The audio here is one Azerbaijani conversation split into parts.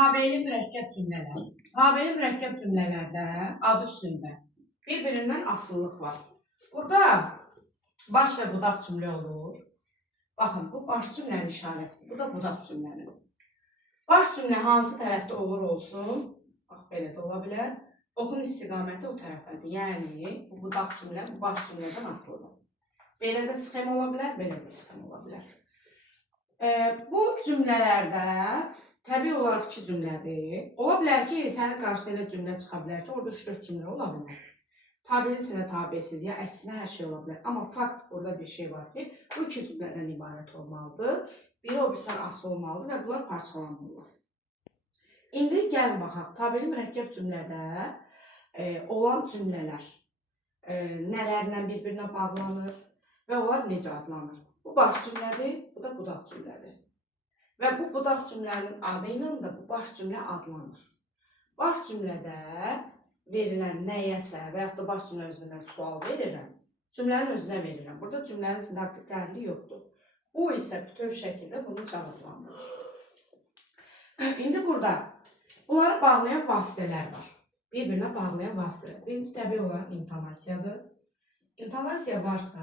Tabeli mürəkkəb cümlələr. Tabeli mürəkkəb cümlələrdə adı üstündə bir-birindən asıllıq var. Burada baş və budaq cümlə olur. Baxın, bu baş cümlənin işarəsidir. Bu da budaq cümlənin. Baş cümlə hansı tərəfdə olur olsun, bax, belə də ola bilər. Oxun istiqaməti o tərəfədir. Yəni, bu budaq cümlə, bu baş cümlədən asılıdır. Belə də sxem ola bilər, belə də sxem ola bilər. Bu cümlələrdə təbii olaraq iki cümlədir. Ola bilər ki, sənin qarşısına elə cümlə çıxa bilər ki, orada 3-4 cümlə ola bilər. Tabelin içində tabesiz, ya əksinə hər şey ola bilər. Amma fakt burada bir şey var ki, bu iki cümlədən ibarət olmalıdır. Biri o birisindən asılı olmalıdır və bunlar parçalanmalıdır. İndi gəlin baxaq, tabeli mürəkkəb cümlədə olan cümlələr nələrlə bir-birinə bağlanır və onlar necə adlanır? Bu baş cümlədir, bu da budaq cümlədir. Və bu budaq cümlənin adı ilə də bu baş cümlə adlanır. Baş cümlədə verilən nəyəsə və yaxud da baş cümlə özünə mən sual verirəm, cümlənin özünə verirəm. Burada cümlənin sintaktik təhlili yoxdur. Bu isə bütöv şəkildə bunu cavablandırır. İndi burada bunları bağlayan vasitələr var. Bir-birinə bağlayan vasitələr. Birinci təbii olaraq intonasiyadır. İntonasiya varsa,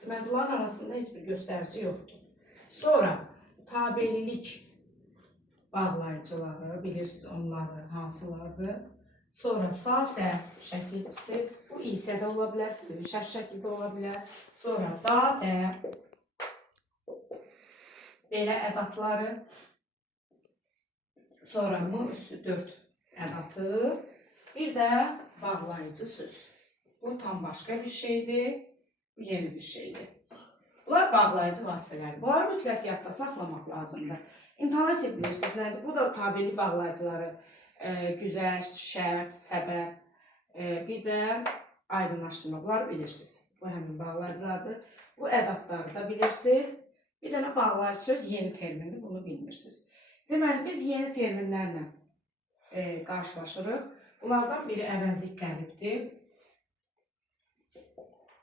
deməli bunların arasında heç bir göstərici yoxdur. Sonra tabelilik bağlayıcıları, bilirsiniz onları hansılardır. Sonra sa-sə şəkilçisi, bu isə də ola bilər, şərt şəkildə ola bilər. Sonra da, də, belə ədatları. Sonra mı üstü 4 ədatı. Bir də bağlayıcı söz. Bu tam başqa bir şeydir, bu yeni bir şeydir. Bunlar bağlayıcı vasitələr. Bunları mütləq yadda saxlamaq lazımdır. İntonasiya bilirsiniz nədir? Bu da tabeli bağlayıcıları. Güzəşt, şərt, səbəb, bir də aydınlaşdırma. Bunları bilirsiniz. Bu həmin bağlayıcılardır. Bu ədatları da bilirsiniz. Bir dənə bağlayıcı söz yeni termindir. Bunu bilmirsiniz. Deməli, biz yeni terminlərlə qarşılaşırıq. Bunlardan biri əvəzlik qəlibdir.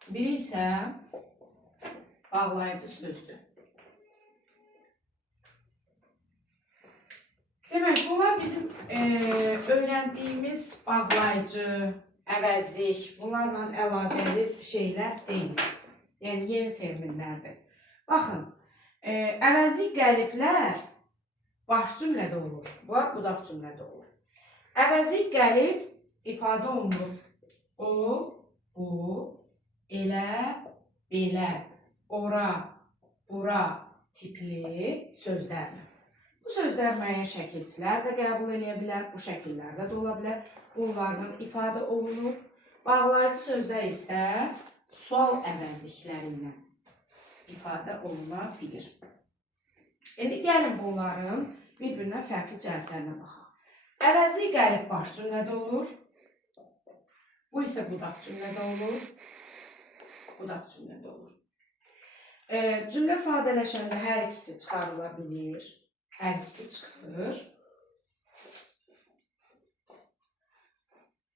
Biri isə bağlayıcı sözdür. Demək, bunlar bizim öyrəndiyimiz bağlayıcı, əvəzlik, bunlarla əlaqəli şeylər deyil. Yəni, yeni terminlərdir. Baxın, əvəzlik qəliblər baş cümlədə olur. Bunlar budaq cümlədə olur. Əvəzlik qəlib ifadə olunur. O, bu, elə, belə, ora, bura tipli sözlərlə. Bu sözlər müəyyən şəkilçilər də qəbul edə bilər, bu şəkillərdə də ola bilər. Bunlardan ifadə olunur. Bağlayıcı sözlər isə sual əvəzlikləri ilə ifadə oluna bilir. İndi gəlin bunların bir-birinə fərqli cəhətlərinə baxaq. Əvəzlik qəlib baş cümlədə olur. Bu isə budaq cümlədə olur. Budaq cümlədə olur. Cümlə sadələşəndə hər ikisi çıxarıla bilir. Hər ikisi çıxır.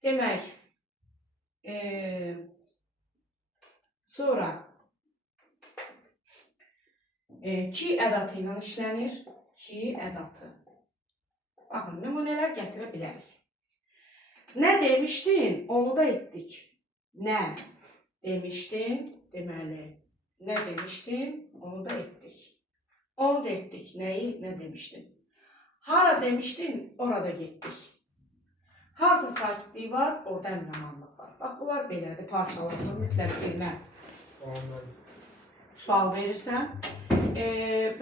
Demək, sonra ki ədatı ilə işlənir. Ki ədatı. Baxın, nümunələr gətirə bilərik. Nə demişdin, onu da etdik. Nə demişdin, deməli, nə demişdin, onu da etdik. Onu da etdik. Nəyi? Nə demişdin? Hara demişdin? Orada getdik. Harada sakitlik var? Orada əmin-amanlıq var. Bax, bunlar belədir. Parçalanır. Mütləq birinə sual verirsən.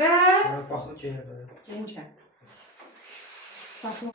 Və... Baxlı geyinə belə. Geyinçə. Saxla.